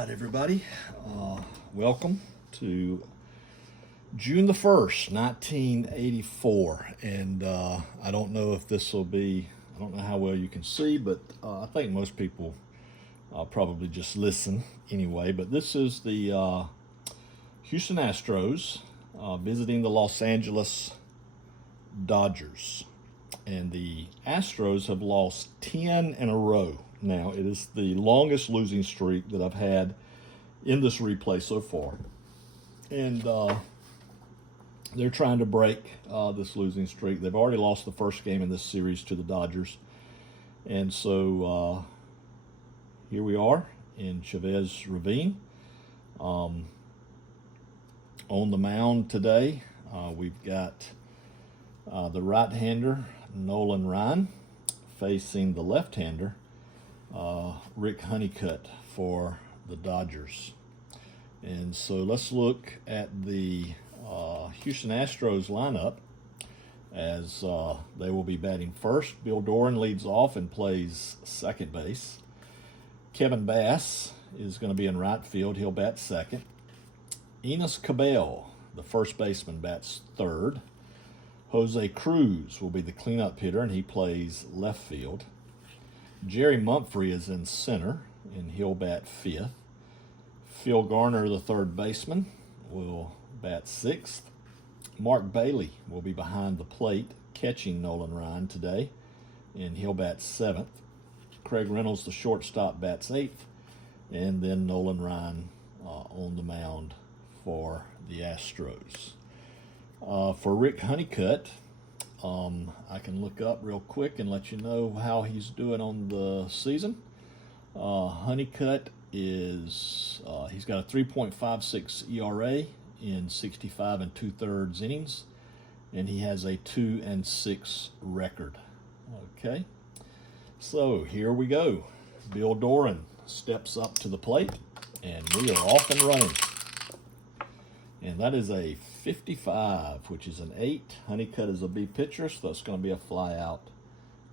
right, everybody. Welcome to June the 1st, 1984. And I don't know if this will be, I don't know how well you can see, but I think most people probably just listen anyway. But this is the Houston Astros visiting the Los Angeles Dodgers. And the Astros have lost 10 in a row. Now, it is the longest losing streak that I've had in this replay so far. And they're trying to break this losing streak. They've already lost the first game in this series to the Dodgers. And so here we are in Chavez Ravine. On the mound today, we've got the right-hander, Nolan Ryan, facing the left-hander, Rick Honeycutt, for the Dodgers. And so let's look at the Houston Astros lineup as they will be batting first. Bill Doran leads off and plays second base. Kevin Bass is going to be in right field. He'll bat second. Enos Cabell, the first baseman, bats third. Jose Cruz will be the cleanup hitter, and he plays left field. Jerry Mumphrey is in center, and he'll bat fifth. Phil Garner, the third baseman, will bat sixth. Mark Bailey will be behind the plate, catching Nolan Ryan today, and he'll bat seventh. Craig Reynolds, the shortstop, bats eighth, and then Nolan Ryan on the mound for the Astros. For Rick Honeycutt, I can look up real quick and let you know how he's doing on the season. Honeycutt is he's got a 3.56 ERA in 65 2/3 innings, and he has a 2-6 record. Okay, so here we go. Bill Doran steps up to the plate, and we are off and running. And that is a 55, which is an 8. Honeycutt is a B pitcher, so that's going to be a fly out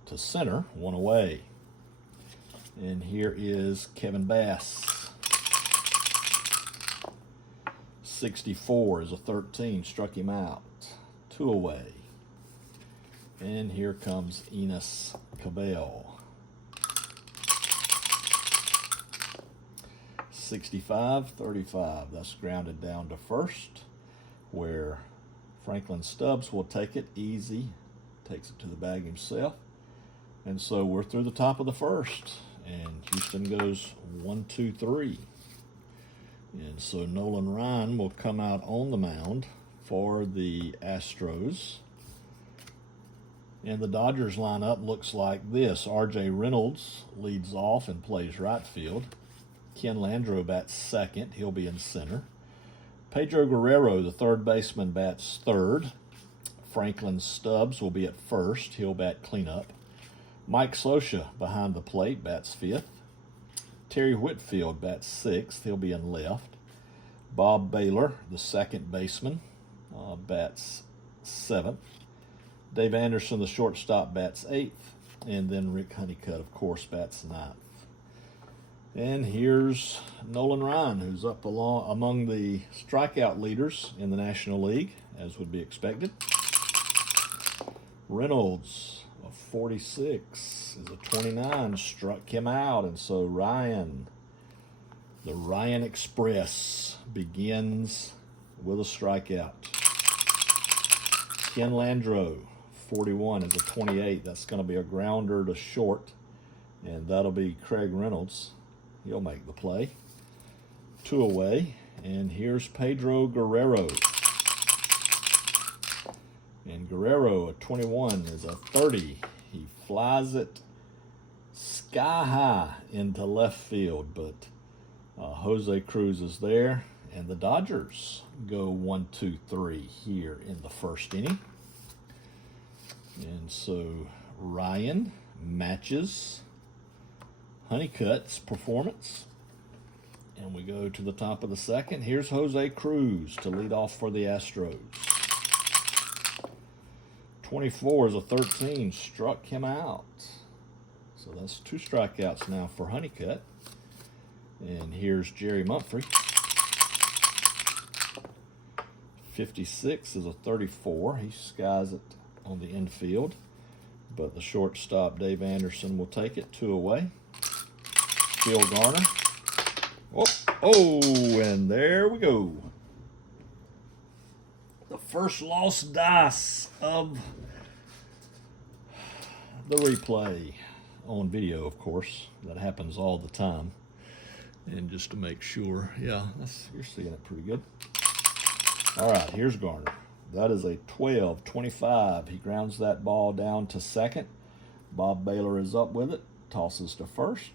to center, one away. And here is Kevin Bass. 64 is a 13, struck him out, 2 away. And here comes Enos Cabell. 65, 35, that's grounded down to first, where Franklin Stubbs will take it easy, takes it to the bag himself. And so we're through the top of the first, and Houston goes 1-2-3. And so Nolan Ryan will come out on the mound for the Astros. And the Dodgers lineup looks like this. R.J. Reynolds leads off and plays right field. Ken Landreau bats second. He'll be in center. Pedro Guerrero, the third baseman, bats third. Franklin Stubbs will be at first. He'll bat cleanup. Mike Scioscia behind the plate bats fifth. Terry Whitfield bats sixth. He'll be in left. Bob Baylor, the second baseman, bats seventh. Dave Anderson, the shortstop, bats eighth. And then Rick Honeycutt, of course, bats ninth. And here's Nolan Ryan, who's up among the strikeout leaders in the National League, as would be expected. Reynolds, a 46, is a 29, struck him out. And so Ryan, the Ryan Express, begins with a strikeout. Ken Landreau, 41, is a 28. That's going to be a grounder to short, and that'll be Craig Reynolds. He'll make the play. 2 away, and here's Pedro Guerrero. And Guerrero, a 21, is a 30. He flies it sky high into left field, but Jose Cruz is there, and the Dodgers go 1-2-3 here in the first inning. And so Ryan matches Honeycutt's performance. And we go to the top of the second. Here's Jose Cruz to lead off for the Astros. 24 is a 13, struck him out. So that's 2 strikeouts now for Honeycutt. And here's Jerry Mumphrey. 56 is a 34. He skies it on the infield, but the shortstop Dave Anderson will take it 2 away. Phil Garner. Oh, and there we go. The first lost dice of the replay on video, of course. That happens all the time. And just to make sure, yeah, you're seeing it pretty good. All right, here's Garner. That is a 12-25. He grounds that ball down to second. Bob Baylor is up with it, tosses to first.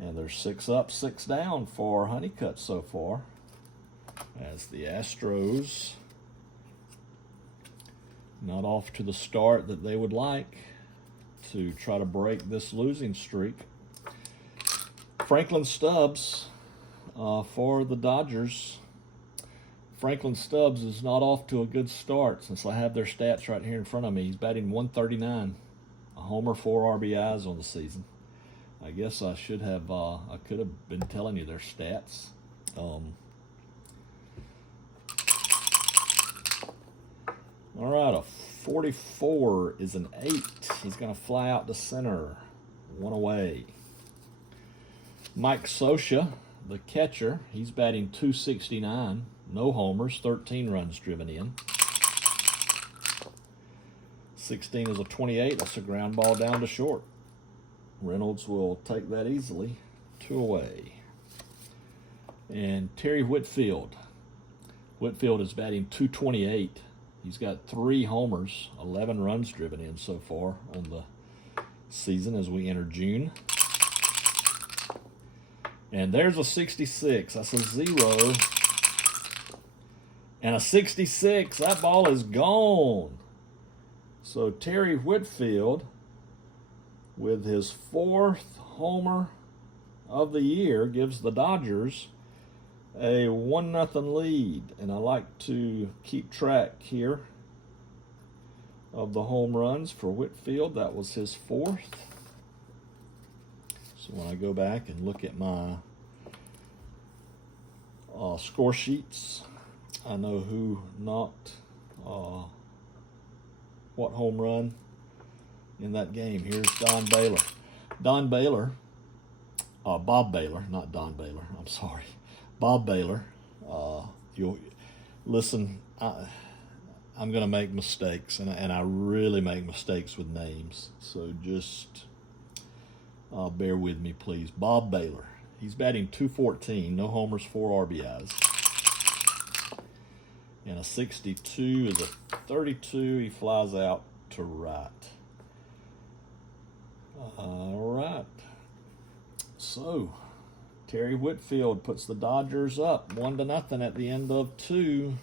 And there's 6 up, 6 down for Honeycutt so far, as the Astros not off to the start that they would like to try to break this losing streak. Franklin Stubbs for the Dodgers. Franklin Stubbs is not off to a good start since I have their stats right here in front of me. He's batting 139, a homer, 4 RBIs on the season. I guess I should have, I could have been telling you their stats. All right, a 44 is an 8. He's going to fly out to center. 1 away. Mike Scioscia, the catcher, he's batting 269. No homers, 13 runs driven in. 16 is a 28. That's a ground ball down to short. Reynolds will take that easily. 2 away. And Terry Whitfield. Whitfield is batting 228. He's got 3 homers, 11 runs driven in so far on the season as we enter June. And there's a 66. That's a 0. And a 66. That ball is gone. So Terry Whitfield, with his 4th homer of the year, gives the Dodgers a 1-0 lead. And I like to keep track here of the home runs for Whitfield. That was his 4th. So when I go back and look at my score sheets, I know who knocked what home run in that game. Here's Don Baylor. Bob Baylor, not Don Baylor. I'm sorry. Bob Baylor. You'll listen. I'm going to make mistakes, and I really make mistakes with names. So just bear with me, please. Bob Baylor. He's batting 214. No homers, 4 RBIs. And a 62 is a 32. He flies out to right. All right. So Terry Whitfield puts the Dodgers up 1-0 at the end of 2.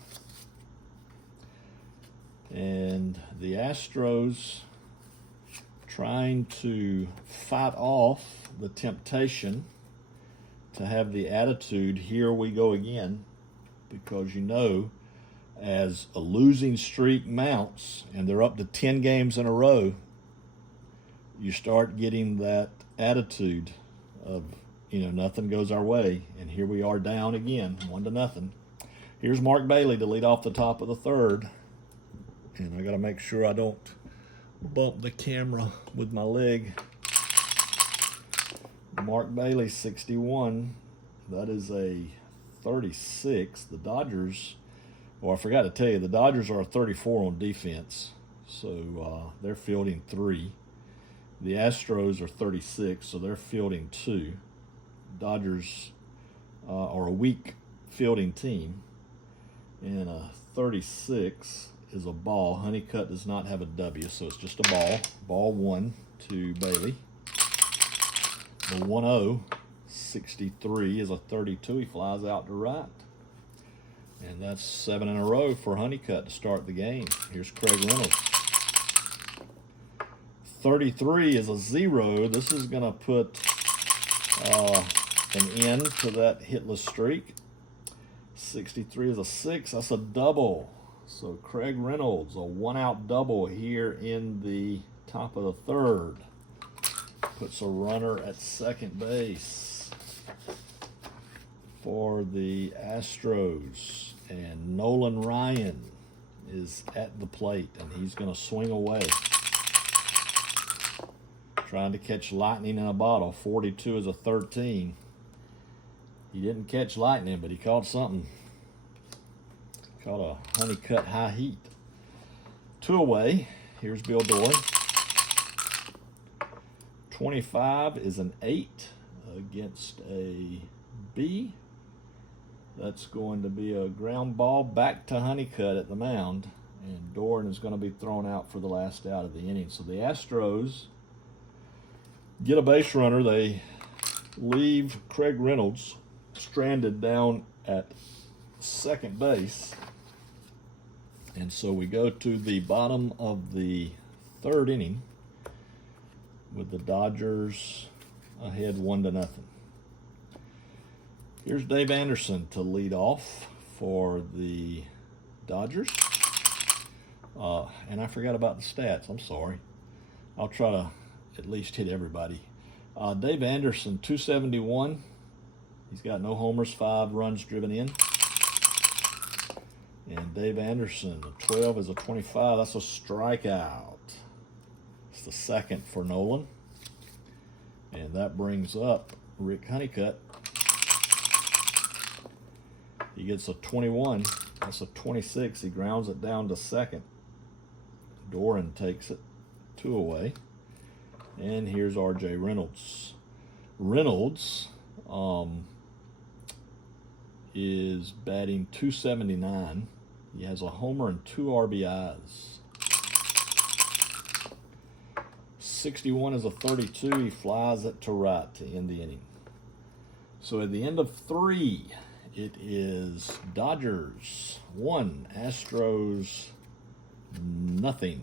And the Astros trying to fight off the temptation to have the attitude, here we go again, because you know, as a losing streak mounts and they're up to 10 games in a row, you start getting that attitude of, nothing goes our way, and here we are down again, 1-0. Here's Mark Bailey to lead off the top of the 3rd, and I got to make sure I don't bump the camera with my leg. Mark Bailey, 61. That is a 36. The Dodgers, I forgot to tell you, the Dodgers are a 34 on defense, so they're fielding 3. The Astros are 36, so they're fielding 2. Dodgers are a weak fielding team, and a 36 is a ball. Honeycutt does not have a W, so it's just a ball. Ball 1 to Bailey. The 1-0, 63 is a 32. He flies out to right. And that's 7 in a row for Honeycutt to start the game. Here's Craig Reynolds. 33 is a 0. This is going to put an end to that hitless streak. 63 is a 6. That's a double. So Craig Reynolds, a 1-out double here in the top of the 3rd. Puts a runner at second base. for the Astros, and Nolan Ryan is at the plate, and he's going to swing away. Trying to catch lightning in a bottle. 42 is a 13. He didn't catch lightning, but he caught something. Caught a honeycut high heat. 2 away. Here's Bill Doran. 25 is an 8 against a B. That's going to be a ground ball back to Honeycutt at the mound, and Doran is going to be thrown out for the last out of the inning. So the Astros get a base runner. They leave Craig Reynolds stranded down at second base. And so we go to the bottom of the 3rd inning with the Dodgers ahead 1-0. Here's Dave Anderson to lead off for the Dodgers. And I forgot about the stats. I'm sorry. I'll try to at least hit everybody. Dave Anderson, 271. He's got no homers, 5 runs driven in. And Dave Anderson, 12 is a 25. That's a strikeout. It's the 2nd for Nolan. And that brings up Rick Honeycutt. He gets a 21. That's a 26. He grounds it down to 2nd. Doran takes it 2 away. And here's R.J. Reynolds. Reynolds is batting 279. He has a homer and 2 RBIs. 61 is a 32. He flies it to right to end the inning. So at the end of 3, it is Dodgers 1, Astros nothing.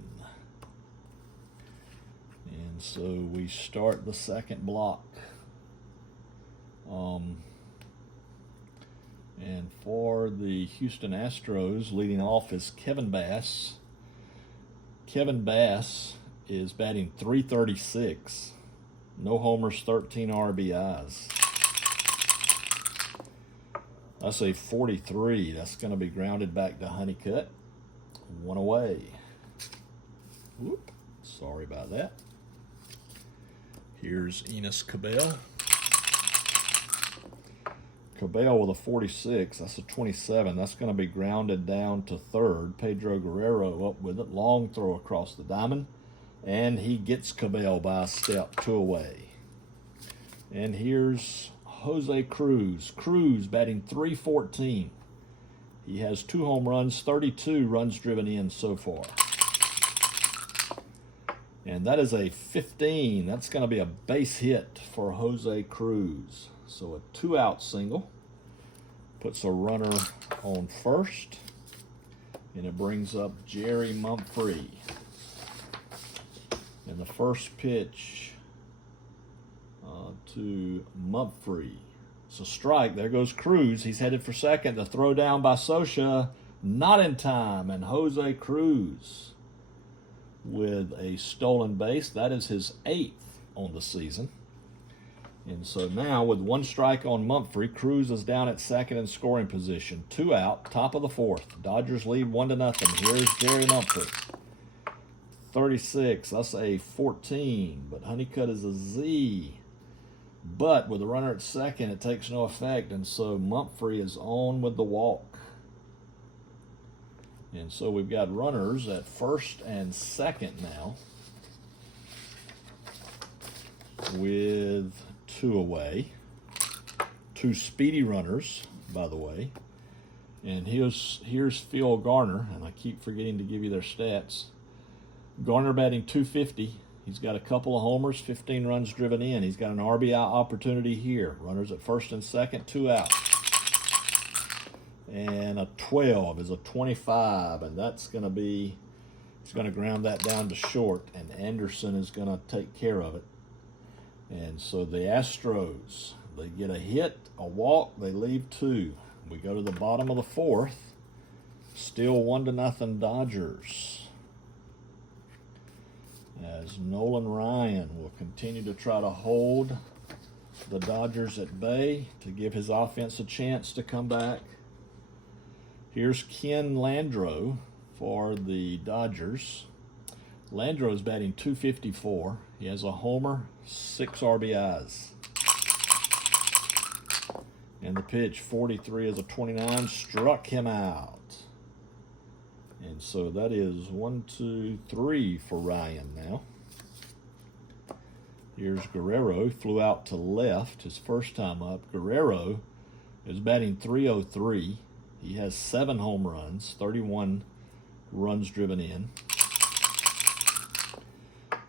And so we start the 2nd block. And for the Houston Astros, leading off is Kevin Bass. Kevin Bass is batting 336. No homers, 13 RBIs. That's a 43. That's going to be grounded back to Honeycutt. 1 away. Whoop. Sorry about that. Here's Enos Cabell. Cabell with a 46. That's a 27. That's going to be grounded down to 3rd. Pedro Guerrero up with it. Long throw across the diamond. And he gets Cabell by a step, 2 away. And here's Jose Cruz. Cruz batting 314. He has 2 home runs, 32 runs driven in so far. And that is a 15. That's going to be a base hit for Jose Cruz. So a 2-out single. Puts a runner on first. And it brings up Jerry Mumphrey. And the first pitch to Mumphrey. It's a strike. There goes Cruz. He's headed for second. The throw down by Sosha. Not in time. And Jose Cruz with a stolen base. That is his 8th on the season. And so now with 1 strike on Mumphrey, Cruz is down at second in scoring position. 2 out, top of the 4th. Dodgers lead 1-0. Here's Jerry Mumphrey. 36, that's a 14, but Honeycutt is a Z. But with the runner at second, it takes no effect, and so Mumphrey is on with the walk. And so we've got runners at first and second now with 2 away. 2 speedy runners, by the way. And here's Phil Garner, and I keep forgetting to give you their stats. Garner batting 250. He's got a couple of homers, 15 runs driven in. He's got an RBI opportunity here. Runners at first and second, 2 out. And a 12 is a 25, and that's going to be, he's going to ground that down to short, and Anderson is going to take care of it. And so the Astros, they get a hit, a walk, they leave 2. We go to the bottom of the 4th. Still 1-0 Dodgers. As Nolan Ryan will continue to try to hold the Dodgers at bay to give his offense a chance to come back. Here's Ken Landreau for the Dodgers. Landreau's batting .254. He has a homer, 6 RBIs. And the pitch, 43 is a 29, struck him out. And so that is 1, 2, 3 for Ryan now. Here's Guerrero, flew out to left his first time up. Guerrero is batting .303. He has 7 home runs, 31 runs driven in.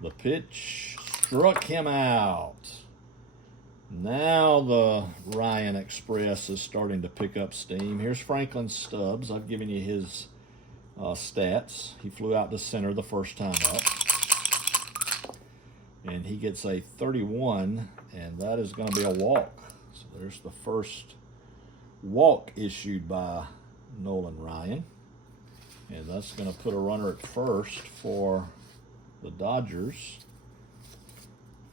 The pitch struck him out. Now the Ryan Express is starting to pick up steam. Here's Franklin Stubbs. I've given you his stats. He flew out to center the first time up. And he gets a 31, and that is going to be a walk. So there's the first walk issued by Nolan Ryan. And that's going to put a runner at first for the Dodgers,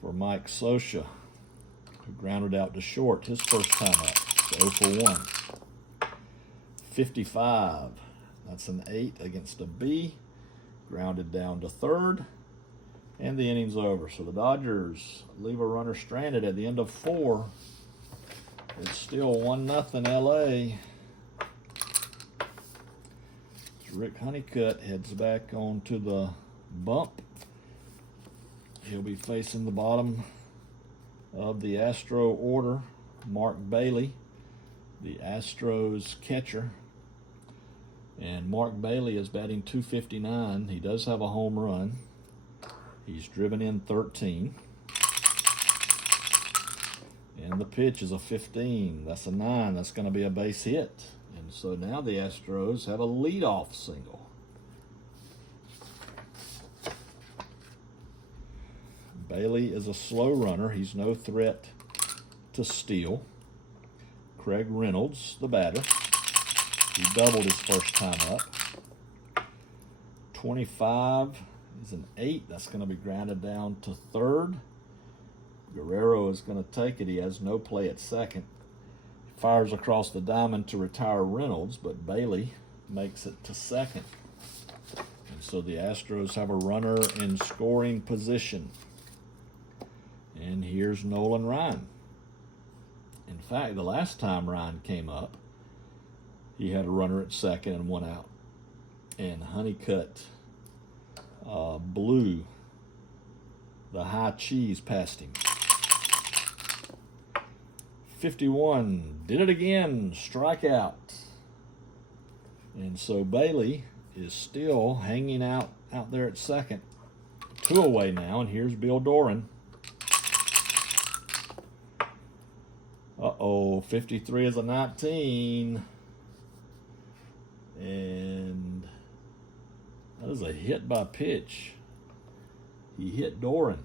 for Mike Scioscia, who grounded out to short his first time up. So 0 for 1. 55. That's an 8 against a B. Grounded down to third. And the inning's over. So the Dodgers leave a runner stranded at the end of 4. It's still 1-0 LA. Rick Honeycutt heads back onto the bump. He'll be facing the bottom of the Astro order, Mark Bailey, the Astros catcher. And Mark Bailey is batting .259. He does have a home run. He's driven in 13. And the pitch is a 15. That's a 9. That's going to be a base hit. And so now the Astros have a leadoff single. Bailey is a slow runner. He's no threat to steal. Craig Reynolds, the batter. He doubled his first time up. 25 is an 8. That's going to be grounded down to third. Guerrero is going to take it. He has no play at second. Fires across the diamond to retire Reynolds, but Bailey makes it to second. And so the Astros have a runner in scoring position. And here's Nolan Ryan. In fact, the last time Ryan came up, he had a runner at second and 1 out. And Honeycutt blew the high cheese past him. 51, did it again, strikeout. And so Bailey is still hanging out there at second. 2 away now, and here's Bill Doran. Uh-oh, 53 is a 19. And that is a hit by pitch. He hit Doran.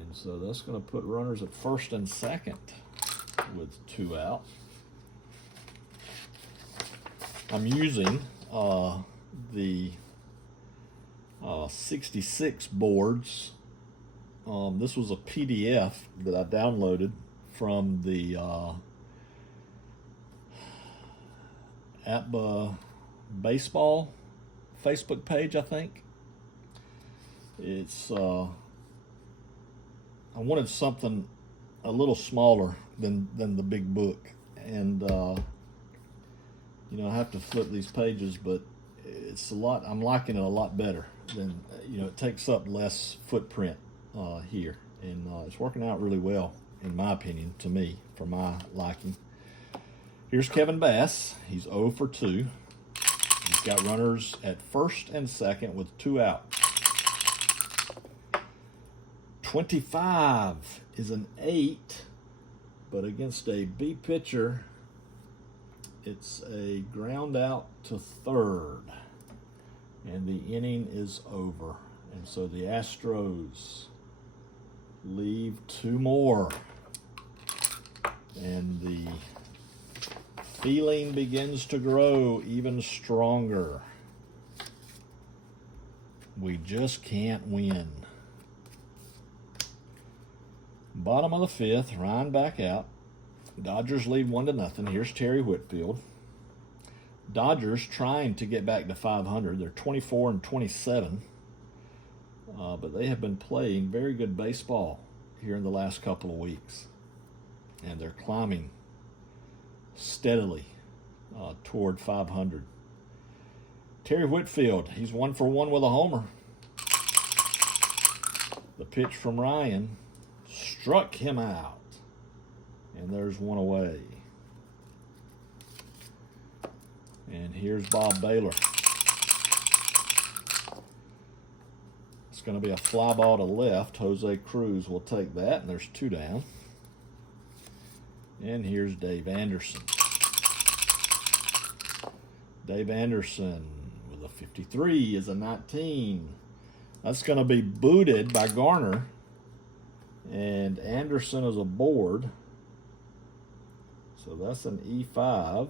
And so that's going to put runners at first and second with 2 out. I'm using the 66 boards. This was a PDF that I downloaded from the APBA Baseball Facebook page, I think. It's I wanted something a little smaller than the big book, and I have to flip these pages, but it's a lot. I'm liking it a lot better than it takes up less footprint here, and it's working out really well, in my opinion, to me, for my liking. Here's Kevin Bass. He's 0 for 2. He's got runners at first and second with 2 out. 25 is an 8, but against a B pitcher, it's a ground out to third, and the inning is over. And so the Astros leave 2 more, and the feeling begins to grow even stronger. We just can't win. bottom of the fifth, Ryan back out. Dodgers lead 1-0. Here's Terry Whitfield. Dodgers trying to get back to 500. They're 24-27, but they have been playing very good baseball here in the last couple of weeks, and they're climbing steadily toward 500. Terry Whitfield, he's 1 for 1 with a homer. The pitch from Ryan struck him out, and there's one away. And here's Bob Baylor. It's going to be a fly ball to left. Jose Cruz will take that, and there's 2 down. And here's Dave Anderson. Dave Anderson with a 53 is a 19. That's going to be booted by Garner. And Anderson is aboard. So that's an E5.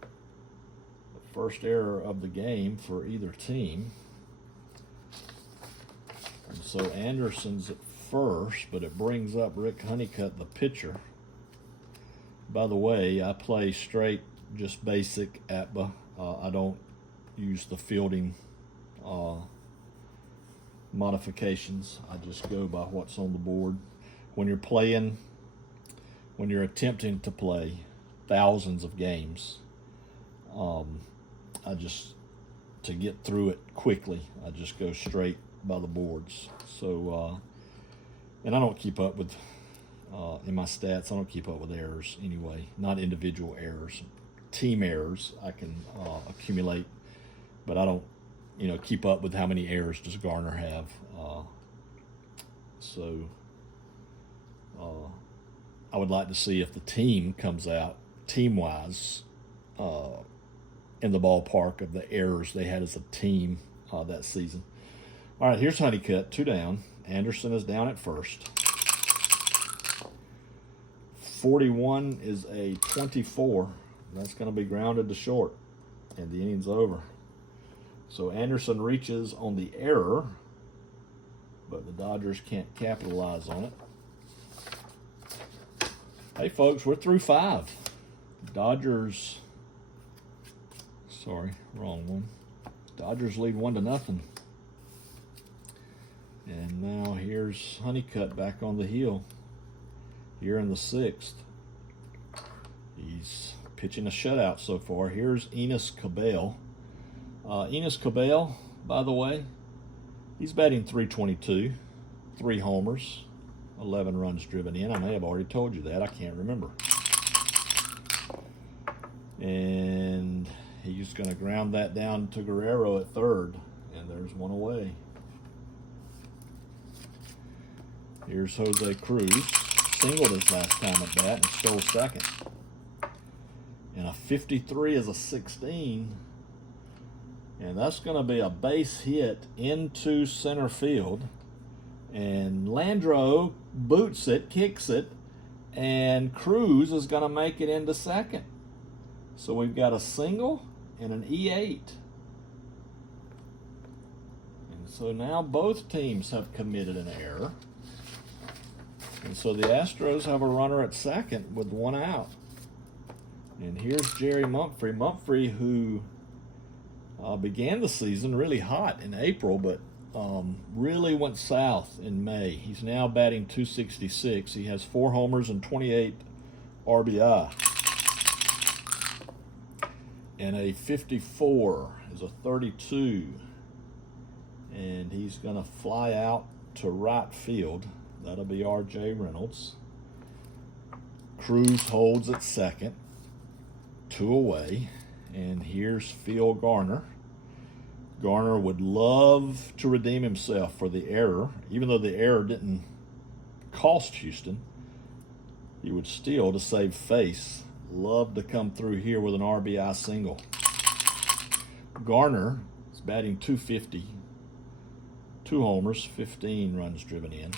The first error of the game for either team. And so Anderson's at first, but it brings up Rick Honeycutt, the pitcher. By the way, I play straight, just basic ATBA. I don't use the fielding modifications. I just go by what's on the board. When you're playing, when you're attempting to play thousands of games, I just, to get through it quickly, I just go straight by the boards. So, and I don't keep up with, in my stats, I don't keep up with errors anyway, not individual errors. Team errors I can accumulate, but I don't, keep up with how many errors does Garner have. I would like to see if the team comes out team-wise in the ballpark of the errors they had as a team that season. All right, here's Honeycutt, 2 down. Anderson is down at first. 41 is a 24. That's going to be grounded to short, and the inning's over. So Anderson reaches on the error, but the Dodgers can't capitalize on it. Hey, folks, we're through 5. Dodgers, sorry, wrong one. Dodgers lead 1-0. And now here's Honeycutt back on the hill here in the 6th. He's pitching a shutout so far. Here's Enos Cabell. Enos Cabell, by the way, he's batting .322, 3 homers, 11 runs driven in. I may have already told you that. I can't remember. And he's going to ground that down to Guerrero at third, and there's one away. Here's Jose Cruz. Singled his last time at bat and stole second. And a 53 is a 16. And that's going to be a base hit into center field. And Landreau boots it, kicks it, and Cruz is going to make it into second. So we've got a single and an E8. And so now both teams have committed an error. And so the Astros have a runner at second with 1 out. And here's Jerry Mumphrey. Mumphrey, who began the season really hot in April, but really went south in May. He's now batting .266. He has 4 homers and 28 RBI. And a 54 is a 32. And he's going to fly out to right field. That'll be R.J. Reynolds. Cruz holds at second. 2 away. And here's Phil Garner. Garner would love to redeem himself for the error. Even though the error didn't cost Houston, he would still, to save face, love to come through here with an RBI single. Garner is batting .250. 2 homers, 15 runs driven in.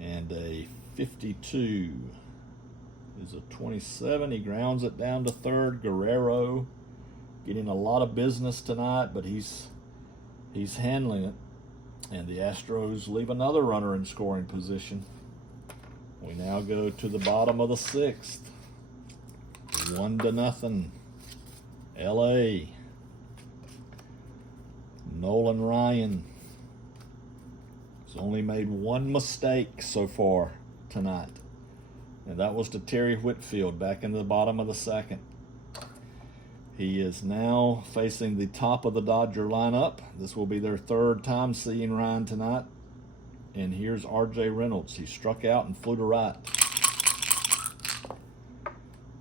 And a 52 is a 27. He grounds it down to third. Guerrero getting a lot of business tonight, but he's handling it. And the Astros leave another runner in scoring position. We now go to the bottom of the 6th. 1-0. LA. Nolan Ryan has only made one mistake so far tonight. And that was to Terry Whitfield back in the bottom of the 2nd. He is now facing the top of the Dodger lineup. This will be their 3rd time seeing Ryan tonight. And here's R.J. Reynolds. He struck out and flew to right.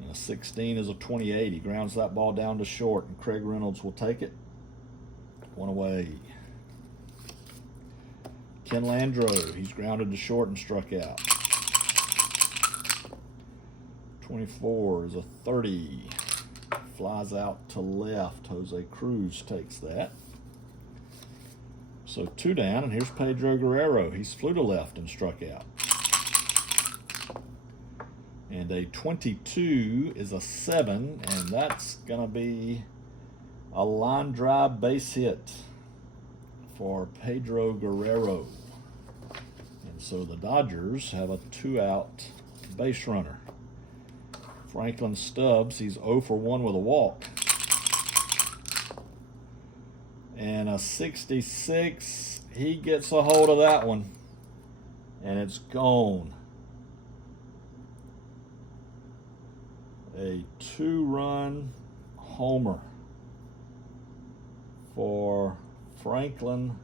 And a 16 is a 28. He grounds that ball down to short, and Craig Reynolds will take it. 1 away. Ken Landreau. He's grounded to short and struck out. 24 is a 30. Flies out to left. Jose Cruz takes that. So 2 down, and here's Pedro Guerrero. He's flew to left and struck out. And a 22 is a 7, and that's going to be a line drive base hit for Pedro Guerrero. And so the Dodgers have a 2-out base runner. Franklin Stubbs, he's 0 for 1 with a walk. And a 66, he gets a hold of that one, and it's gone. A 2-run homer for Franklin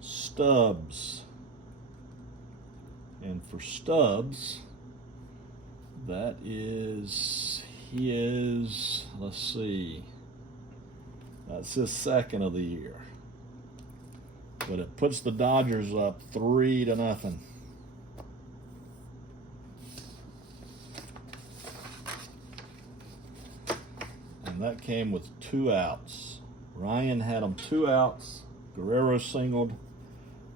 Stubbs. And for Stubbs, that is his, let's see, that's his 2nd of the year. But it puts the Dodgers up 3-0. And that came with 2 outs. Ryan had them 2 outs. Guerrero singled.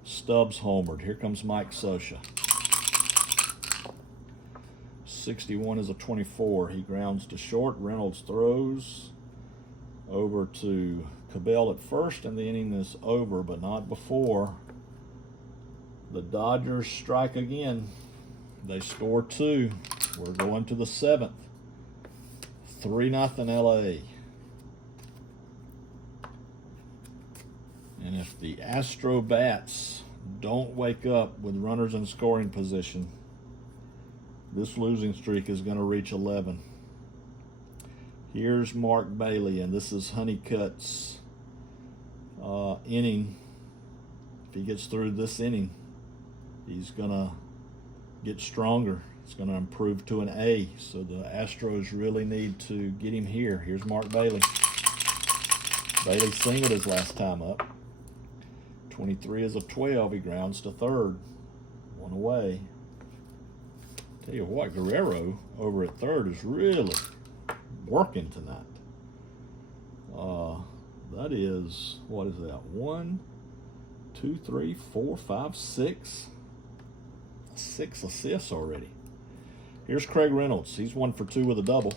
Stubbs homered. Here comes Mike Scioscia. 61 is a 24. He grounds to short. Reynolds throws over to Cabell at first, and the inning is over, but not before the Dodgers strike again. They score 2. We're going to the 7th. 3-0 LA. And if the Astro bats don't wake up with runners in scoring position, this losing streak is going to reach 11. Here's Mark Bailey, and this is Honeycutt's inning. If he gets through this inning, he's going to get stronger. It's going to improve to an A. So the Astros really need to get him here. Here's Mark Bailey. Bailey singled his last time up. 23 is a 12. He grounds to 3rd. 1 away. Tell you what, Guerrero over at 3rd is really working tonight. That is, what is that? 1, 2, 3, 4, 5, 6. 6 assists already. Here's Craig Reynolds. He's 1 for 2 with a double.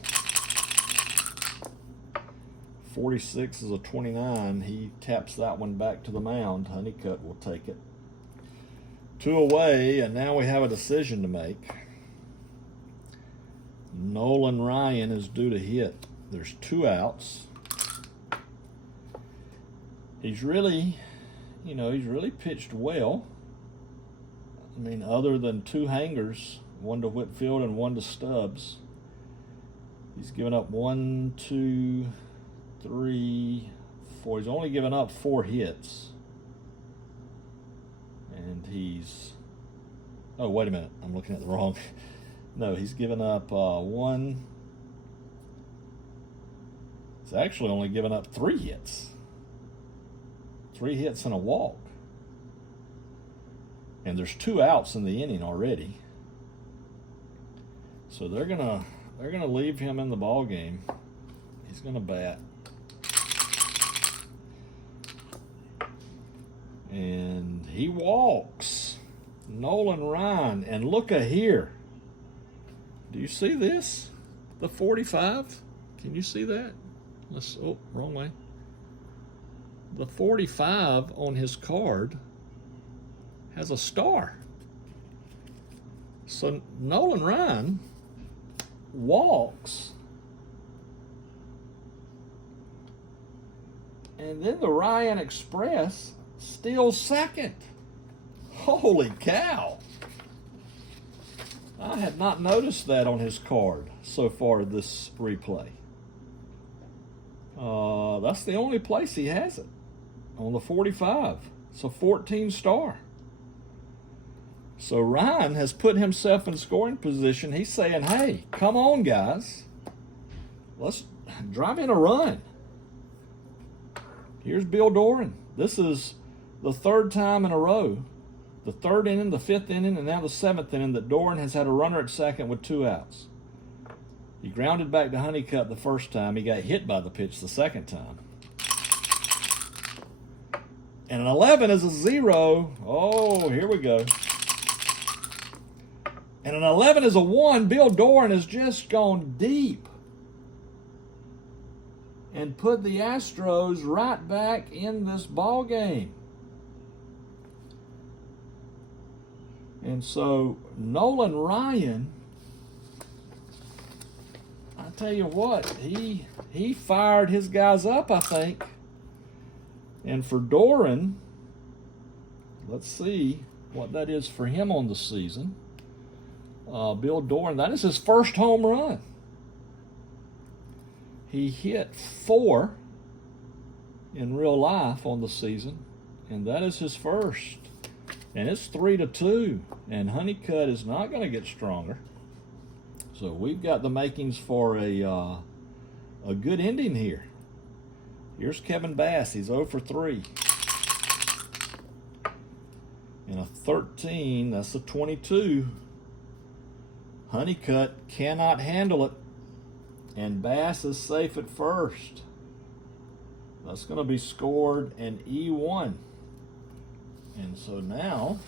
46 is a 29. He taps that one back to the mound. Honeycutt will take it. 2 away, and now we have a decision to make. Nolan Ryan is due to hit. There's 2 outs. He's really, he's really pitched well. I mean, other than 2 hangers, 1 to Whitfield and 1 to Stubbs. He's given up 1, 2, 3, 4. He's only given up 4 hits. And he's, oh, wait a minute. I'm looking at the wrong. No, he's given up 1. He's actually only given up 3 hits. 3 hits and a walk. And there's 2 outs in the inning already. So they're gonna leave him in the ball game. He's gonna bat. And he walks. Nolan Ryan. And look at here. Do you see this? The 45? Can you see that? Oh, wrong way. The 45 on his card has a star. So Nolan Ryan walks, and then the Ryan Express steals second. Holy cow. I had not noticed that on his card so far this replay. That's the only place he has it, on the 45. So 14 star. So Ryan has put himself in scoring position. He's saying, hey, come on, guys. Let's drive in a run. Here's Bill Doran. This is the third time in a row, the third inning, the fifth inning, and now the seventh inning, that Doran has had a runner at second with 2 outs. He grounded back to Honeycutt the first time. He got hit by the pitch the second time. And an 11 is a 0. Oh, here we go. And an 11 is a 1. Bill Doran has just gone deep and put the Astros right back in this ball game. And so Nolan Ryan, I tell you what, he fired his guys up, I think. And for Doran, let's see what that is for him on the season. Bill Doran, that is his first home run. He hit 4 in real life on the season, and that is his first. And it's 3-2, and Honeycutt is not going to get stronger. So we've got the makings for a good ending here. Here's Kevin Bass. He's 0 for 3. And a 13, that's a 22. Honeycutt cannot handle it, and Bass is safe at first. That's going to be scored an E1. And so now,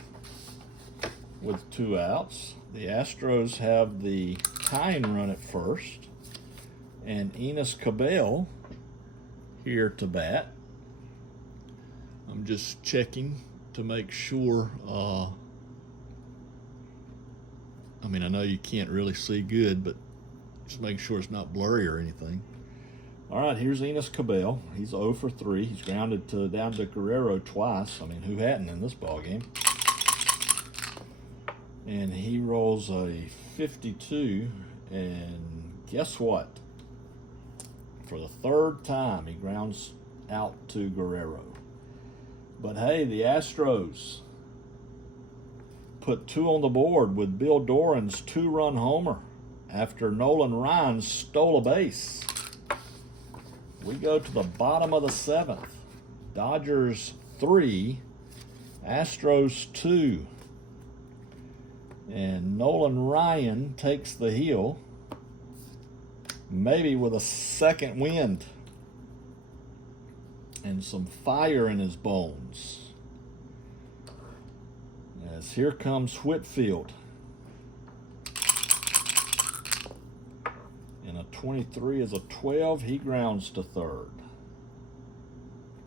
with 2 outs, the Astros have the tying run at first, and Enos Cabell here to bat. I'm just checking to make sure. I know you can't really see good, but just make sure it's not blurry or anything. All right, here's Enos Cabell. He's 0 for 3. He's grounded down to Guerrero twice. Who hadn't in this ball game? And he rolls a 52, and guess what? For the third time, he grounds out to Guerrero. But hey, the Astros put 2 on the board with Bill Doran's 2-run homer after Nolan Ryan stole a base. We go to the bottom of the 7th. Dodgers 3, Astros 2. And Nolan Ryan takes the hill, maybe with a second wind and some fire in his bones. As here comes Whitfield. And a 23 is a 12. He grounds to third.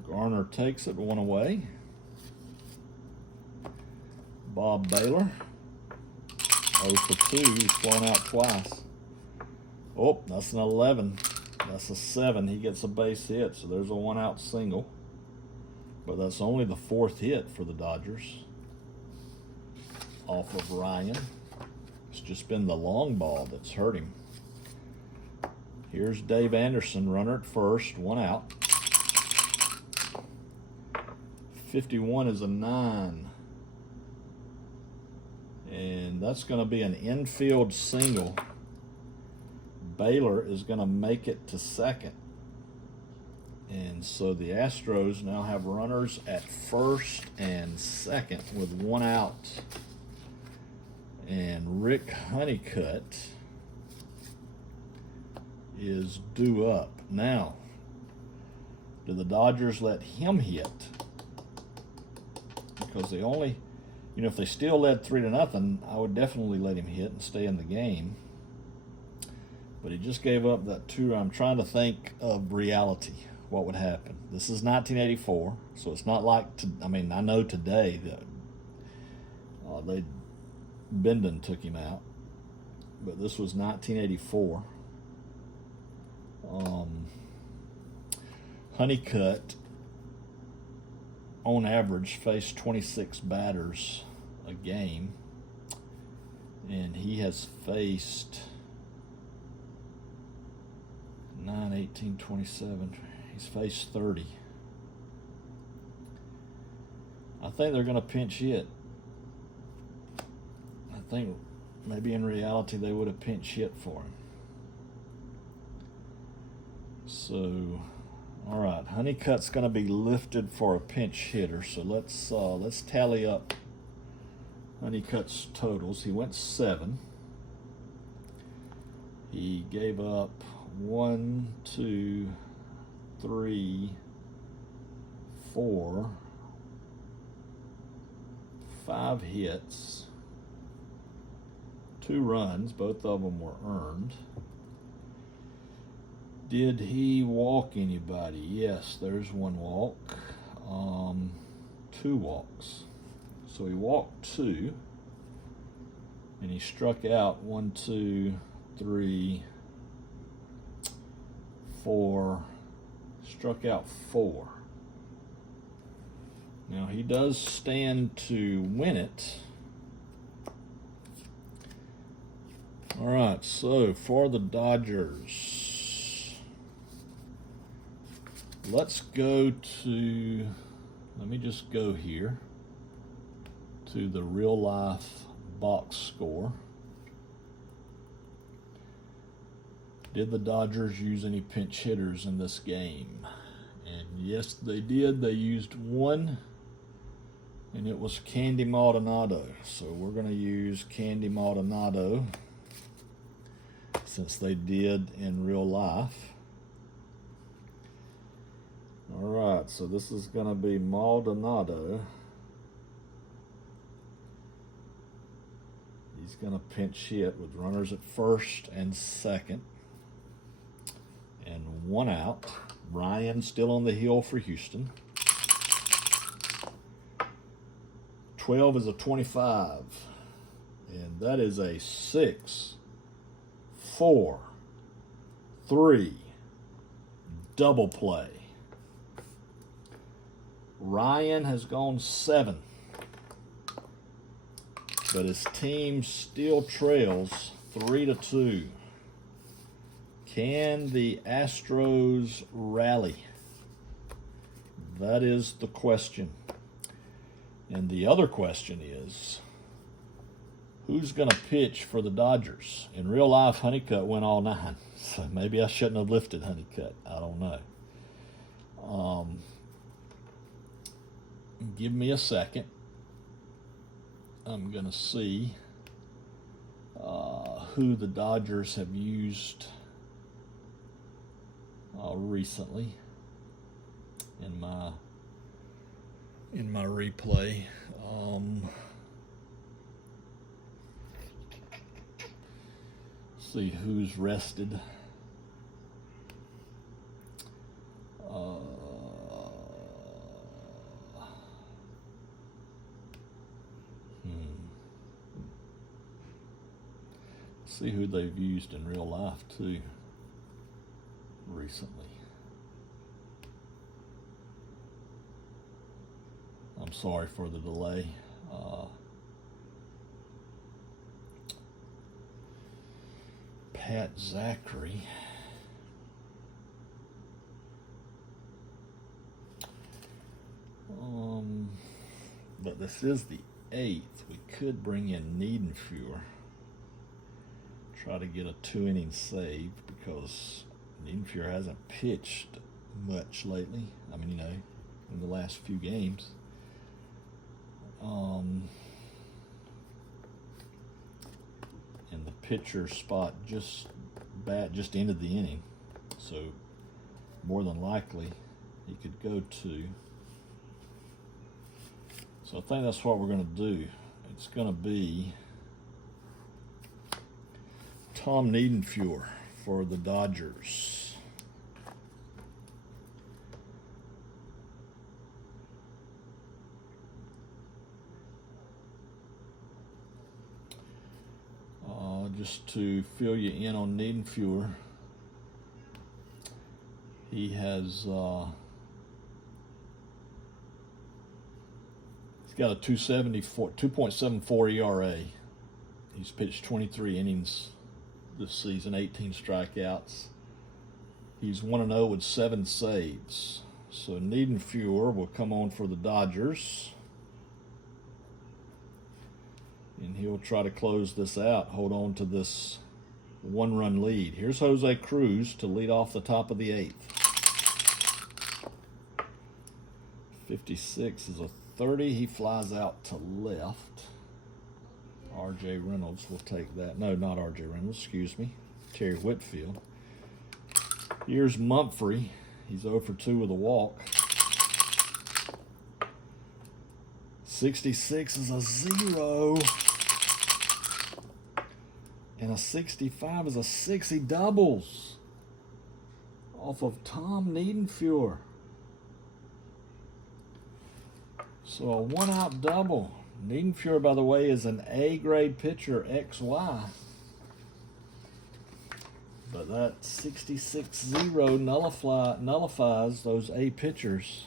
Garner takes it 1 away. Bob Baylor, 0 for 2. He's flown out twice. Oh, that's an 11. That's a 7. He gets a base hit, so there's a 1-out single. But that's only the 4th hit for the Dodgers off of Ryan. It's just been the long ball that's hurt him. Here's Dave Anderson, runner at first, 1 out. 51 is a 9. And that's going to be an infield single. Baylor is going to make it to second. And so the Astros now have runners at first and second with 1 out. And Rick Honeycutt is due up. Now, do the Dodgers let him hit? Because they only, if they still led 3-0, I would definitely let him hit and stay in the game. But he just gave up that 2. I'm trying to think of reality. What would happen? This is 1984, so it's not like, I know today that thought Benden took him out, but this was 1984. Honeycutt, on average, faced 26 batters a game, and he has faced 9, 18, 27. He's faced 30. I think they're going to pinch hit. I think maybe in reality they would have pinch hit for him. So, all right, Honeycutt's going to be lifted for a pinch hitter. So let's tally up Honeycutt's totals. He went 7. He gave up 1, 2, 3, 4, 5 hits, 2 runs. Both of them were earned. Did he walk anybody? Yes, there's 1 walk. 2 walks. So he walked 2, and he struck out 1, 2, 3, 4. Struck out 4. Now he does stand to win it. All right, so for the Dodgers, let's go to, let me just go here to the real life box score. Did the Dodgers use any pinch hitters in this game? And yes, they did. They used 1, and it was Candy Maldonado. So we're going to use Candy Maldonado since they did in real life. All right, so this is going to be Maldonado. He's going to pinch hit with runners at first and second. And 1 out. Ryan still on the hill for Houston. 12 is a 25. And that is a 6, 4, 3 double play. Ryan has gone 7. But his team still trails 3-2. Can the Astros rally? That is the question. And the other question is, who's going to pitch for the Dodgers? In real life, Honeycutt went all 9. So maybe I shouldn't have lifted Honeycutt. I don't know. Give me a second. I'm going to see who the Dodgers have used recently in my replay. See who's rested. See who they've used in real life too recently. I'm sorry for the delay. Pat Zachary. But this is the 8th. We could bring in Niedenfuhr. Try to get a 2-inning save because Niedenfuhr hasn't pitched much lately. I mean, in the last few games. And the pitcher spot just ended the inning. So more than likely he could go to. So I think that's what we're going to do. It's going to be Tom Niedenfuhr for the Dodgers. just to fill you in on Niedenfuer, he has he's got a 2.74 ERA. He's pitched 23 innings this season, 18 strikeouts. He's 1-0 with 7 saves. So Niedenfuer will come on for the Dodgers. And he'll try to close this out, hold on to this 1-run lead. Here's Jose Cruz to lead off the top of the 8th. 56 is a 30. He flies out to left. R.J. Reynolds will take that. No, not R.J. Reynolds, excuse me. Terry Whitfield. Here's Mumphrey. He's 0 for 2 with a walk. 66 is a 0. And a 65 is a 6. He doubles off of Tom Niedenfuer. So a 1-out double. Niedenfuer, by the way, is an A-grade pitcher, XY. But that 66-0 nullifies those A pitchers.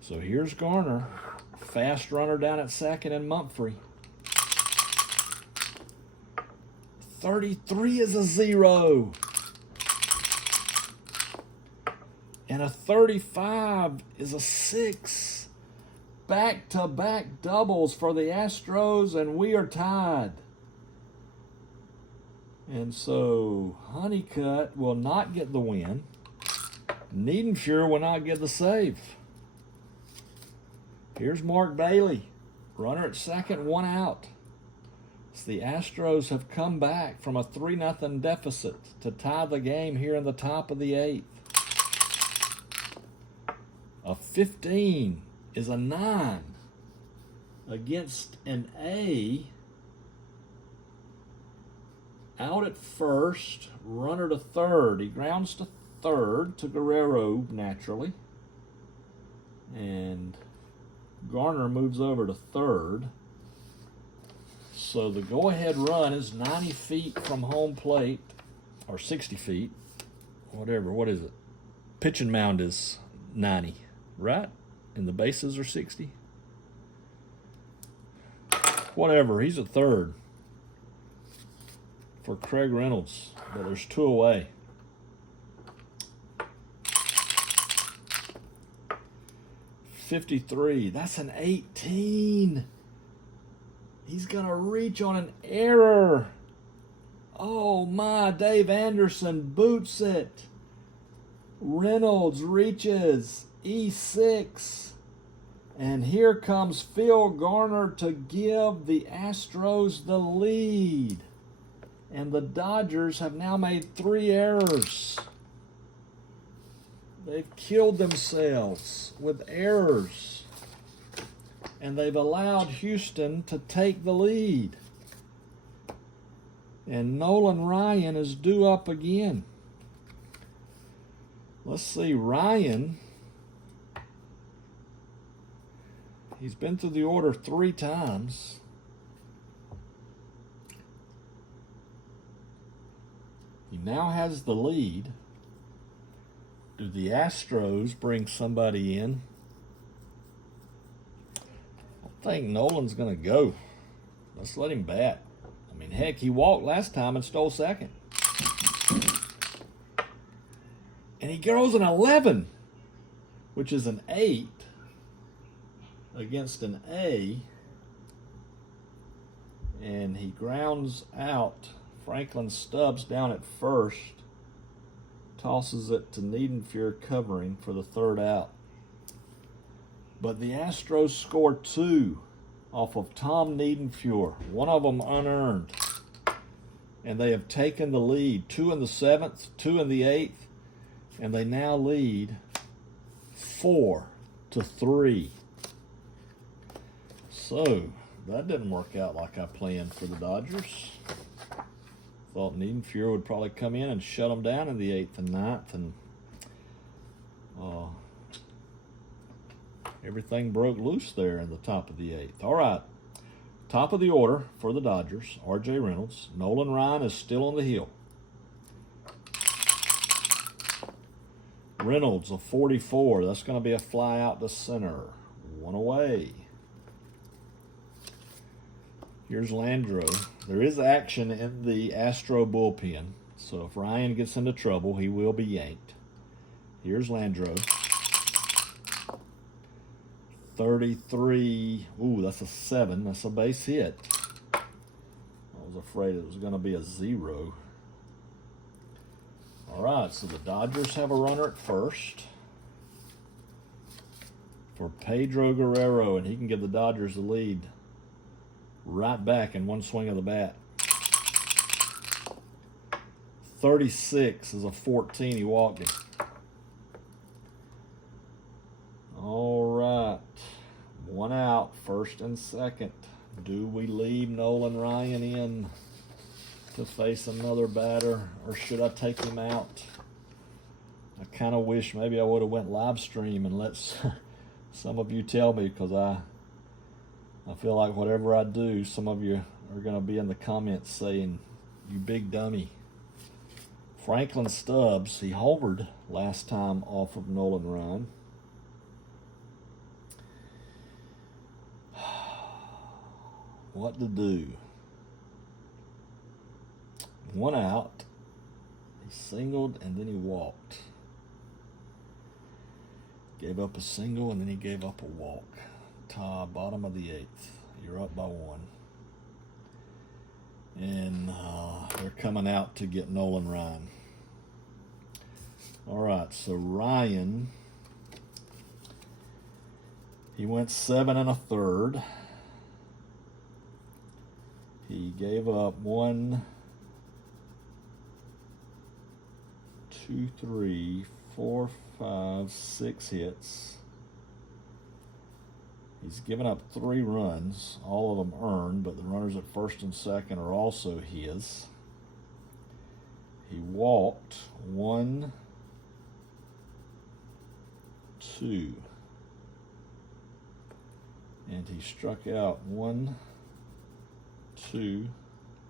So here's Garner. Fast runner down at second and Mumphrey. 33 is a 0. And a 35 is a 6. Back-to-back doubles for the Astros, and we are tied. And so Honeycutt will not get the win. Niedenfuer will not get the save. Here's Mark Bailey. Runner at second, 1 out. So the Astros have come back from a 3-0 deficit to tie the game here in the top of the 8th. A 15 is a 9 against an A. Out at first, runner to third. He grounds to third to Guerrero naturally. And Garner moves over to third. So the go-ahead run is 90 feet from home plate, or 60 feet, whatever. What is it? Pitching mound is 90, right? And the bases are 60. Whatever, he's at third for Craig Reynolds, but there's 2 away. $53, that's an 18. He's gonna reach on an error. Oh my, Dave Anderson boots it. Reynolds reaches E6. And here comes Phil Garner to give the Astros the lead. And the Dodgers have now made 3 errors. They've killed themselves with errors. And they've allowed Houston to take the lead. And Nolan Ryan is due up again. Let's see, Ryan. He's been through the order 3 times. He now has the lead. Do the Astros bring somebody in? I think Nolan's going to go. Let's let him bat. I mean, heck, he walked last time and stole second. And he goes an 11, which is an 8 against an A. And he grounds out Franklin Stubbs down at first. Tosses it to Niedenfuer covering for the 3rd out. But the Astros score 2 off of Tom Niedenfuer, one of them unearned. And they have taken the lead, 2 in the 7th, 2 in the 8th, and they now lead 4-3. So that didn't work out like I planned for the Dodgers. Thought Niedenfuer would probably come in and shut them down in the 8th and 9th, and everything broke loose there in the top of the 8th. All right, Top of the order for the Dodgers, R.J. Reynolds. Nolan Ryan is still on the hill. Reynolds, a 44. That's going to be a fly out to center. One away. Here's Landreaux. There is action in the Astro bullpen, so if Ryan gets into trouble, he will be yanked. Here's Landreaux. 33. Ooh, that's a 7. That's a base hit. I was afraid it was going to be a 0. All right, so the Dodgers have a runner at first for Pedro Guerrero, and he can give the Dodgers the lead right back in one swing of the bat. 36 is a 14. He walked him. All right. One out, first and second. Do we leave Nolan Ryan in to face another batter, or should I take him out? I kind of wish maybe I would have went live stream and let some of you tell me, because I feel like whatever I do, some of you are going to be in the comments saying, you big dummy. Franklin Stubbs, he homered last time off of Nolan Ryan. What to do? One out. He singled and then he walked. Gave up a single and then he gave up a walk. Bottom of the 8th. You're up by 1. And they're coming out to get Nolan Ryan. All right, so Ryan, he went 7 1/3. He gave up 1, 2, 3, 4, 5, 6 hits. He's given up 3 runs, all of them earned, but the runners at first and second are also his. He walked 1, 2, and he struck out 1, 2,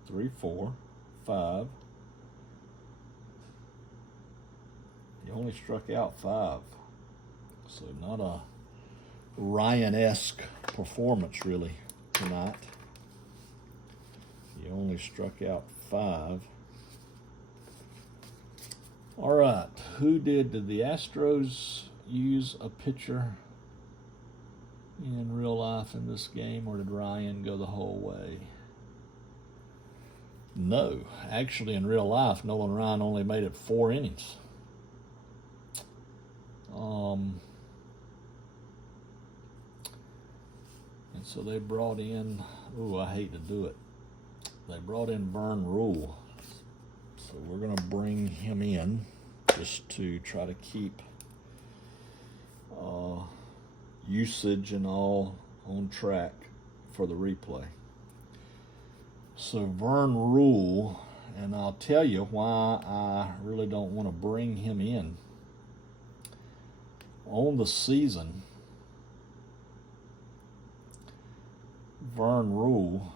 3, 4, 5. He only struck out 5. So not a Ryan-esque performance really tonight. He only struck out 5. All right, did the Astros use a pitcher in real life in this game, or did Ryan go the whole way? No, actually in real life, Nolan Ryan only made it 4 innings. And so they brought in, I hate to do it, they brought in Vern Rule. So we're going to bring him in just to try to keep usage and all on track for the replay. So Vern Rule, and I'll tell you why I really don't want to bring him in. On the season, Vern Rule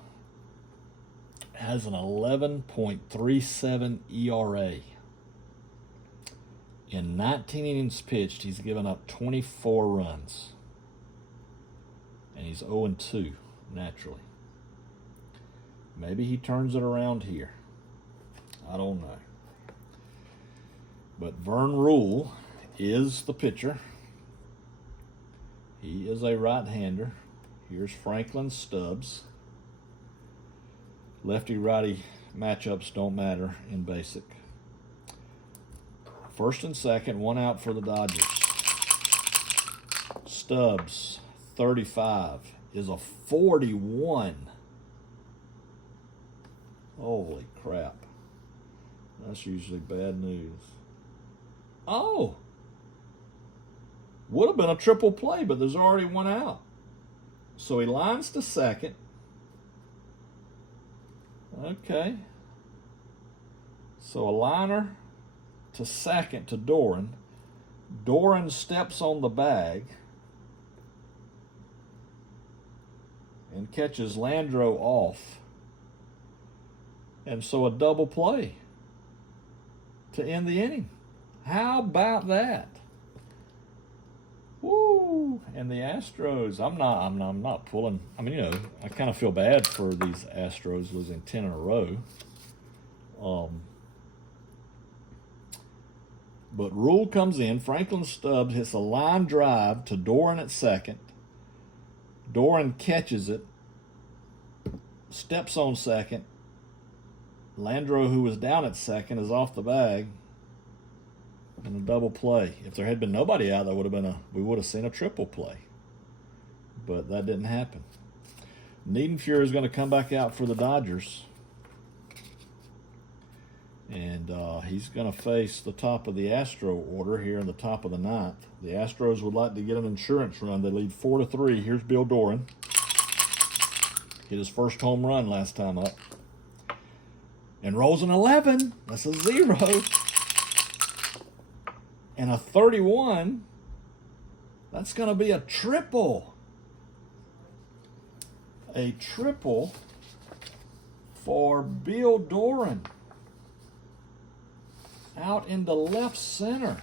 has an 11.37 ERA. In 19 innings pitched, he's given up 24 runs. And he's 0-2, naturally. Maybe he turns it around here. I don't know. But Vern Rule is the pitcher. He is a right-hander. Here's Franklin Stubbs. Lefty-righty matchups don't matter in basic. First and second, 1 out for the Dodgers. Stubbs, 35, is a 41. Holy crap. That's usually bad news. Oh! Would have been a triple play, but there's already 1 out. So he lines to second. Okay. So a liner to second to Doran. Doran steps on the bag. and catches Landro off. And so a double play to end the inning. How about that? Woo! And the Astros, I'm not pulling. I mean, I kind of feel bad for these Astros losing 10 in a row. But Rule comes in. Franklin Stubbs hits a line drive to Doran at second. Doran catches it, steps on second. Landro, who was down at second, is off the bag. And a double play. If there had been nobody out, we would have seen a triple play. But that didn't happen. Niedenfuhr is going to come back out for the Dodgers. And he's going to face the top of the Astro order here in the top of the ninth. The Astros would like to get an insurance run. They lead 4-3. Here's Bill Doran. Hit his first home run last time up. And rolls an 11. That's a 0. And a 31. That's going to be a triple. A triple for Bill Doran. Out into left center.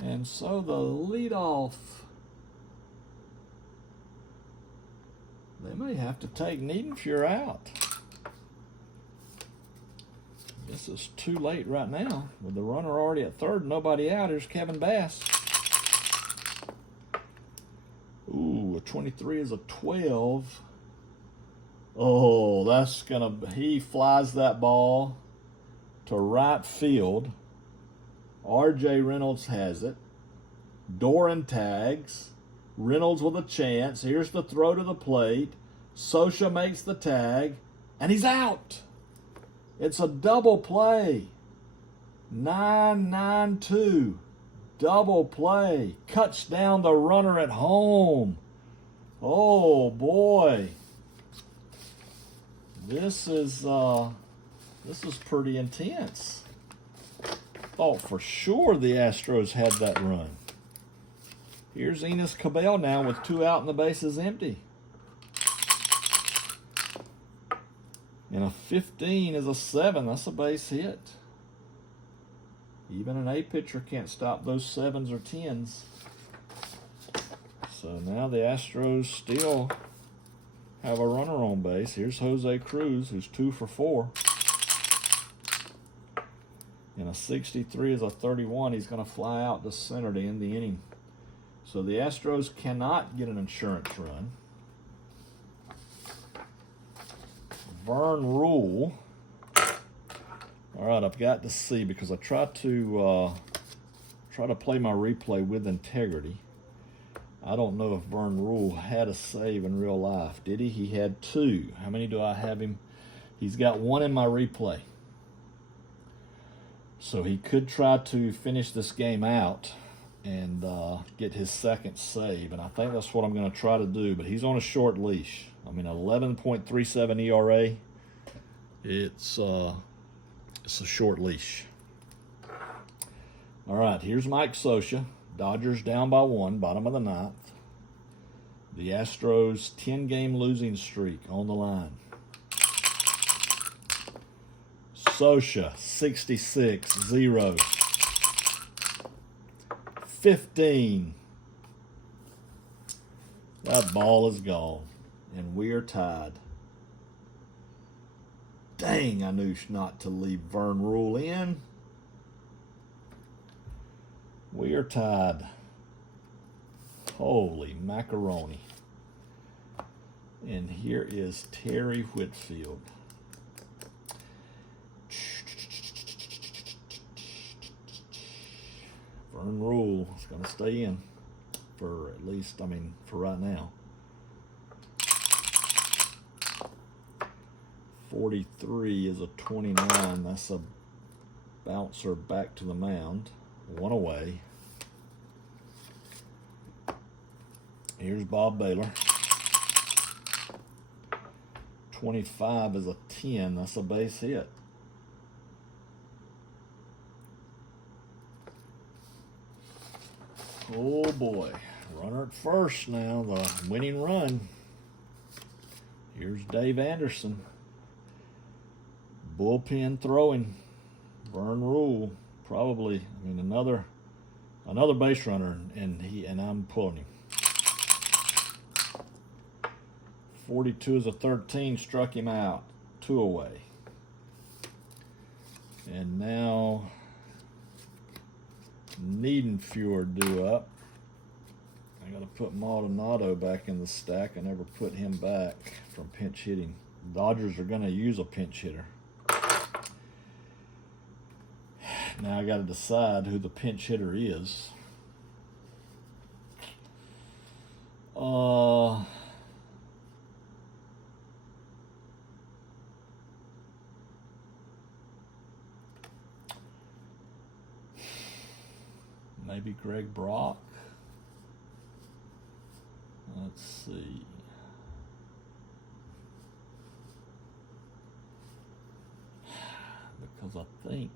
And so the leadoff. They may have to take Niedenfuhr out. This is too late right now. With the runner already at third, nobody out. Here's Kevin Bass. Ooh, a 23 is a 12. Oh, he flies that ball to right field. R.J. Reynolds has it. Doran tags. Reynolds with a chance. Here's the throw to the plate. Scioscia makes the tag, and he's out. It's a double play. 9-9-2. Double play. Cuts down the runner at home. Oh, boy. This is pretty intense. Thought for sure the Astros had that run. Here's Enos Cabell now with 2 out and the bases empty. And a 15 is a 7. That's a base hit. Even an A pitcher can't stop those 7s or 10s. So now the Astros still have a runner on base. Here's Jose Cruz, who's 2 for 4. And a 63 is a 31. He's going to fly out to center to end the inning. So the Astros cannot get an insurance run. Vern Rule. All right, I've got to see because I tried to play my replay with integrity. I don't know if Vern Rule had a save in real life. Did he? He had 2. How many do I have him? He's got 1 in my replay. So he could try to finish this game out and get his second save. And I think that's what I'm going to try to do. But he's on a short leash. I mean, 11.37 ERA. It's a short leash. All right, here's Mike Scioscia. Dodgers down by 1, bottom of the ninth. The Astros 10-game losing streak on the line. Scioscia, 66-0. 15. That ball is gone, and we are tied. Dang, I knew not to leave Vern Rule in. We are tied. Holy macaroni. And here is Terry Whitfield. Vern Rule is going to stay in for at least, for right now. 43 is a 29. That's a bouncer back to the mound. 1 away. Here's Bob Baylor. 25 is a 10. That's a base hit. Oh boy. Runner at first now, the winning run. Here's Dave Anderson. Bullpen throwing. Vern Rule, probably, I mean, another base runner, and I'm pulling him. 42 is a 13, struck him out. 2 away. And now Niedenfuhr due up. I got to put Maldonado back in the stack. I never put him back from pinch hitting. Dodgers are going to use a pinch hitter. Now I got to decide who the pinch hitter is. Maybe Greg Brock. Let's see. Because I think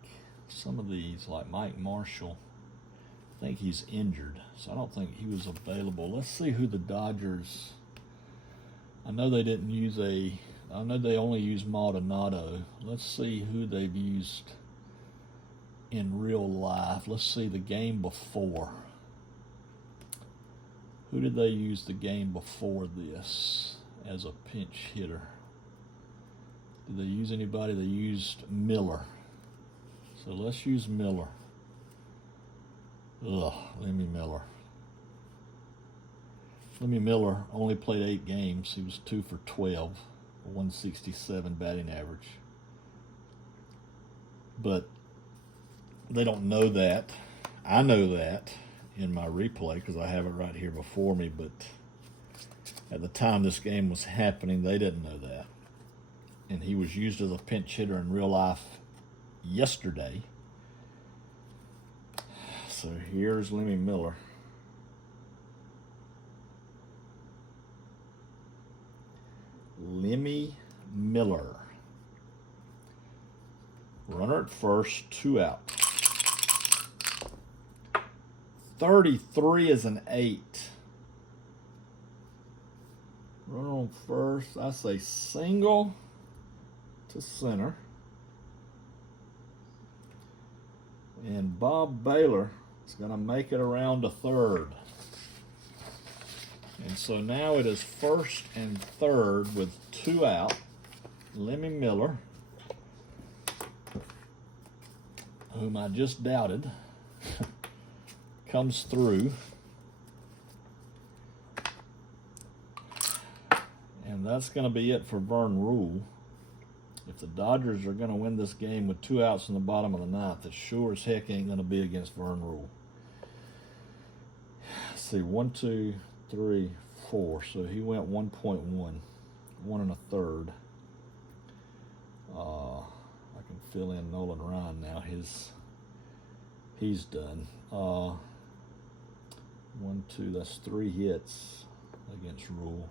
some of these, like Mike Marshall, I think he's injured, so I don't think he was available. Let's see who the Dodgers. I know they didn't use I know they only used Maldonado. Let's see who they've used in real life. Let's see the game before. Who did they use the game before this as a pinch hitter? Did they use anybody? They used Miller. So let's use Miller. Lemmy Miller. Lemmy Miller only played 8 games. He was 2 for 12, 167 batting average. But they don't know that. I know that in my replay because I have it right here before me, but at the time this game was happening, they didn't know that. And he was used as a pinch hitter in real life yesterday. So here's Lemmy Miller. Lemmy Miller. Runner at first, 2 out. 33 is an 8. Runner on first, I say single to center. And Bob Baylor is going to make it around to third. And so now it is first and third with 2 out. Lemmy Miller, whom I just doubted, comes through. And that's going to be it for Vern Rule. If the Dodgers are going to win this game with 2 outs in the bottom of the 9th, it sure as heck ain't going to be against Vern Rule. Let's see, 1, 2, 3, 4. So he went 1.1, 1 1/3. I can fill in Nolan Ryan now. He's done. 1, 2, that's 3 hits against Rule.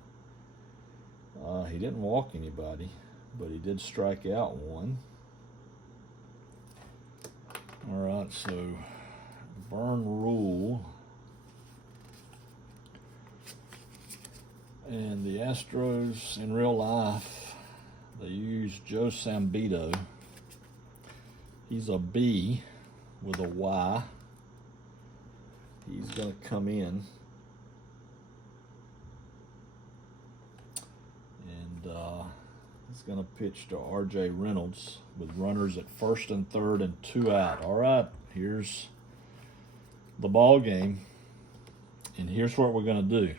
He didn't walk anybody, but he did strike out 1. All right, so Vern Rule and the Astros in real life, they use Joe Sambito. He's a B with a Y. He's going to come in. And he's going to pitch to R.J. Reynolds with runners at first and third and 2 out. All right, here's the ball game. And here's what we're going to do.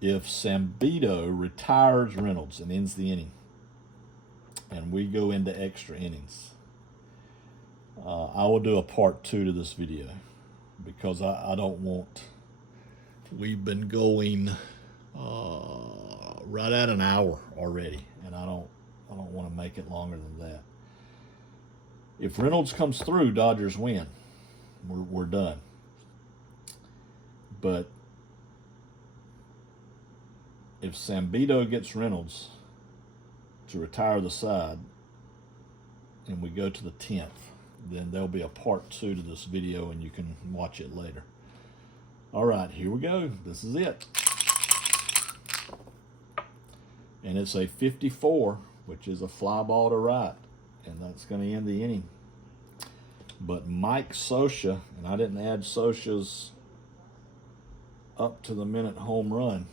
If Sambito retires Reynolds and ends the inning, and we go into extra innings, I will do a part 2 to this video because I don't want. We've been going right at an hour already, and I don't want to make it longer than that. If Reynolds comes through, Dodgers win. We're done. But if Sambito gets Reynolds to retire the side and we go to the 10th, then there'll be a part 2 to this video and you can watch it later. All right, here we go. This is it. And it's a 54, which is a fly ball to right. And that's going to end the inning. But Mike Scioscia, and I didn't add Scioscia's up to the minute home run.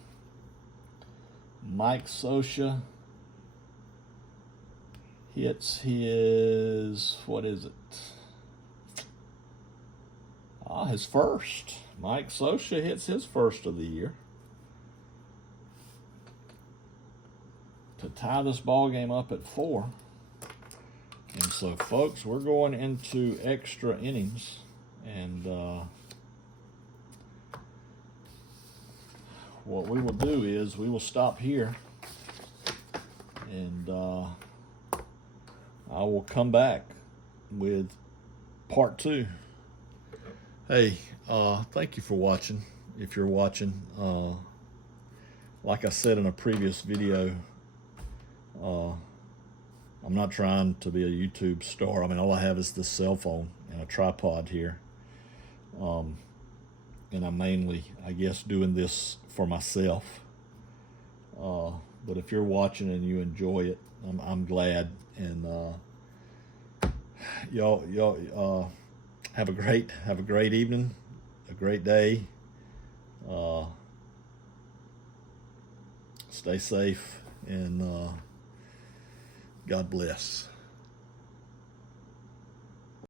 Mike Scioscia hits his, what is it? His first. Mike Scioscia hits his first of the year to tie this ball game up at 4. And so, folks, we're going into extra innings, and what we will do is we will stop here, and I will come back with part 2. Hey, thank you for watching. If you're watching, like I said in a previous video, I'm not trying to be a YouTube star. I mean, all I have is this cell phone and a tripod here. And I'm mainly, I guess, doing this for myself. But if you're watching and you enjoy it, I'm glad. And y'all have a great evening, a great day. Stay safe, and God bless.